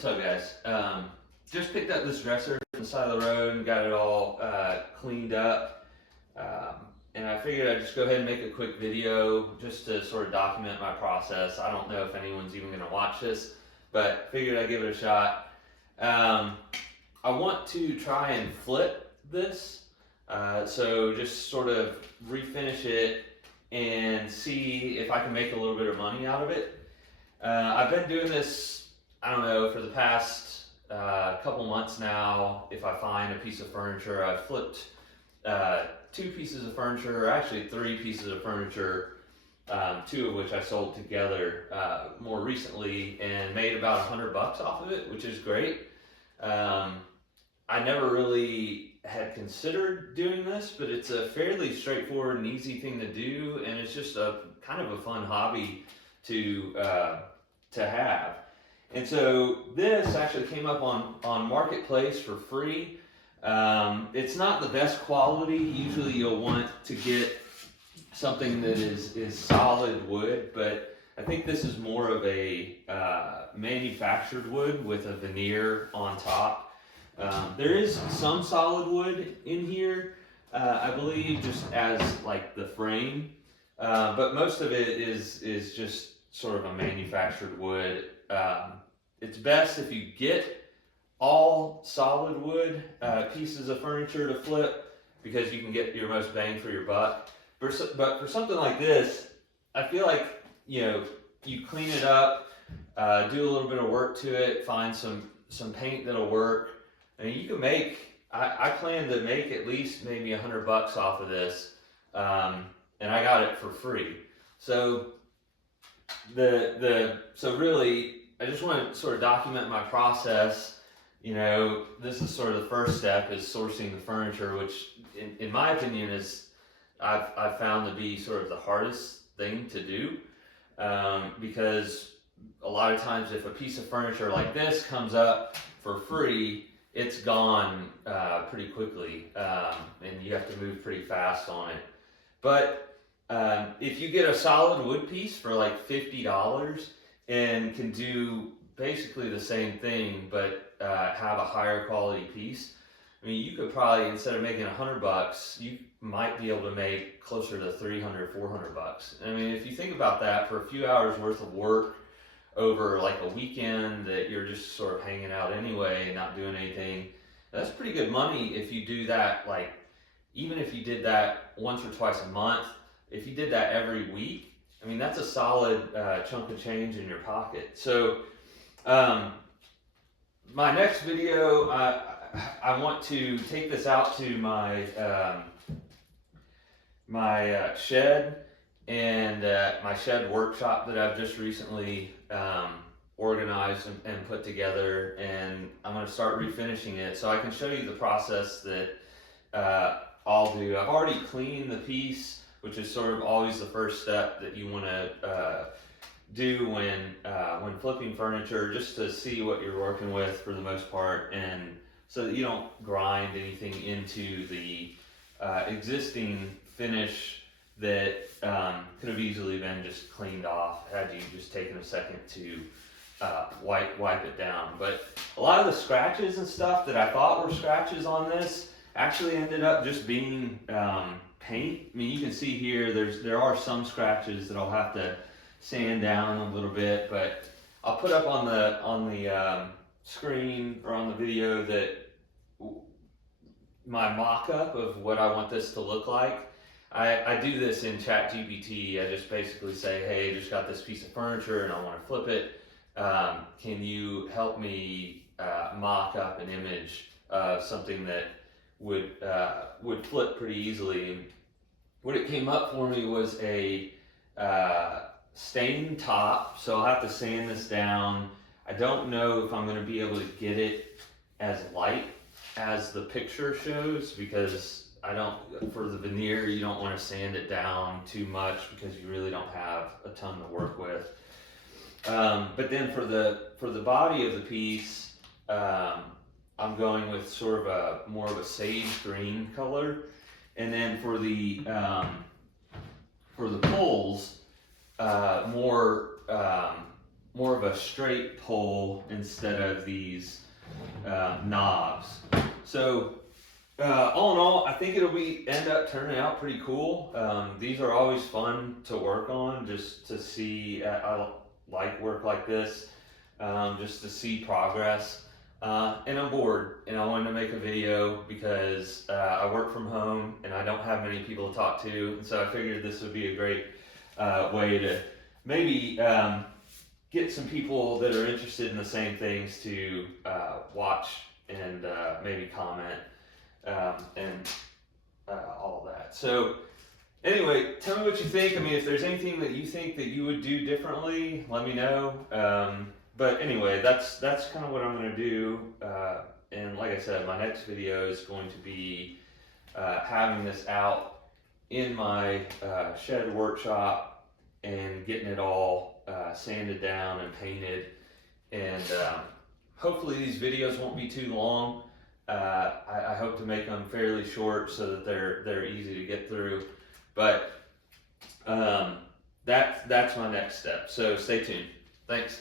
What's up, guys? Just picked up this dresser from the side of the road and got it all cleaned up. And I figured I'd just go ahead and make a quick video just to sort of document my process. I don't know if anyone's even going to watch this, but figured I'd give it a shot. I want to try and flip this, so just sort of refinish it and see if I can make a little bit of money out of it. I've been doing this, I don't know, for the past couple months now. If I find a piece of furniture, I've flipped 2 pieces of furniture, or actually 3 pieces of furniture, 2 of which I sold together more recently and made about $100 off of it, which is great. I never really had considered doing this, but it's a fairly straightforward and easy thing to do, and it's just a kind of a fun hobby to have. And so this actually came up on Marketplace for free. It's not the best quality. Usually you'll want to get something that is solid wood, but I think this is more of a manufactured wood with a veneer on top. There is some solid wood in here, I believe, just as like the frame, but most of it is just sort of a manufactured wood. It's best if you get all solid wood pieces of furniture to flip, because you can get your most bang for your buck. But for something like this, I feel like, you clean it up, do a little bit of work to it, find some paint that'll work. I mean, you can make, I plan to make at least maybe $100 off of this, and I got it for free. So so really, I just want to sort of document my process. This is sort of the first step, is sourcing the furniture, which in my opinion is, I've found to be sort of the hardest thing to do, because a lot of times if a piece of furniture like this comes up for free, it's gone pretty quickly, and you have to move pretty fast on it. But if you get a solid wood piece for like $50 and can do basically the same thing, but have a higher quality piece, I mean, you could probably, instead of making $100, you might be able to make closer to $300, $400. I mean, if you think about that, for a few hours worth of work over like a weekend that you're just sort of hanging out anyway and not doing anything, that's pretty good money if you do that. Like, even if you did that once or twice a month, if you did that every week, I mean, that's a solid chunk of change in your pocket. So my next video, I want to take this out to my shed and my shed workshop that I've just recently organized and put together, and I'm going to start refinishing it so I can show you the process that I'll do. I've already cleaned the piece, which is sort of always the first step that you want to do when flipping furniture, just to see what you're working with for the most part, and so that you don't grind anything into the existing finish that could have easily been just cleaned off had you just taken a second to wipe it down. But a lot of the scratches and stuff that I thought were scratches on this actually ended up just being paint. I mean, you can see here there are some scratches that I'll have to sand down a little bit, but I'll put up on the screen or on the video that my mock-up of what I want this to look like. I do this in ChatGPT. I just basically say, hey, I just got this piece of furniture and I want to flip it. Can you help me mock up an image of something that would flip pretty easily? And what it came up for me was a stained top, so I'll have to sand this down. I don't know if I'm going to be able to get it as light as the picture shows, because for the veneer, you don't want to sand it down too much because you really don't have a ton to work with. But then for the body of the piece, I'm going with sort of more of a sage green color, and then for the poles, more more of a straight pull instead of these knobs. So all in all, I think it'll end up turning out pretty cool. These are always fun to work on, just to see. I like work like this, just to see progress. And I'm bored, and I wanted to make a video because I work from home and I don't have many people to talk to, and so I figured this would be a great way to maybe get some people that are interested in the same things to watch and maybe comment and all that. So anyway, tell me what you think. I mean, if there's anything that you think that you would do differently, let me know. But anyway, that's kind of what I'm going to do. And like I said, my next video is going to be having this out in my shed workshop and getting it all sanded down and painted. And hopefully these videos won't be too long. I hope to make them fairly short so that they're easy to get through. But that's my next step. So stay tuned. Thanks.